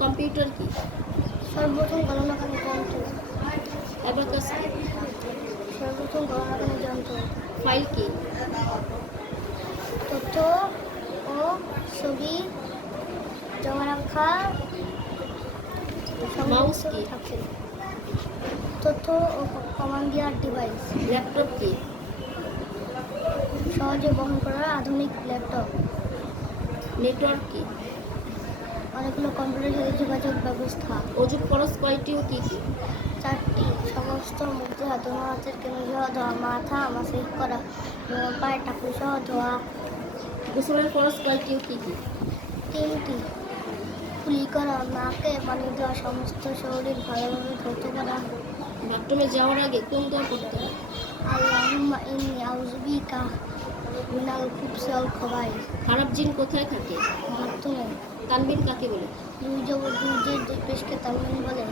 Computer কি? সর্বপ্রথম গণনাকারী যন্ত্র। অ্যাবাকাস কি? সর্বপ্রথম গণনাকারী যন্ত্র। ফাইল কি? তথ্য ও ছবি জমা রাখা মাউস কি? থাকে। তথ্য ও কমান্ড দেওয়ার ডিভাইস। ল্যাপটপ কি? সহজে বহন করা আধুনিক ল্যাপটপ। নেটওয়ার্ক কি? অনেকগুলো কম্পিউটারের সাথে যোগাযোগ ব্যবস্থা। অজু ফরজ কয়টি ও কি কি? 4টি। সমস্ত মুখ ধোয়া, দোনো হাতের কেন সহ ধোয়া, মাথা মাসিক করা, পায়ে টাকু সহ ধোয়া। গোসলের ফরজ কয়টি ও কি কি? 3টি। কুলি করা, নাকে পানি দেওয়া, সমস্ত শরীর ভালোভাবে ধৌত করা। বাথরুমে যাওয়ার আগে কোন দোয়া পড়তে হয়? আল্লাহুম্মা ইন্নী আউযু বিকা মিনাল খুবসি ওয়াল খবাইস। খারাপ জিন কোথায় থাকে? বাথরুমে। তানবিন কাকে বলে? দুই জবর দুই জের দুই পেশকে তালমিন বলে।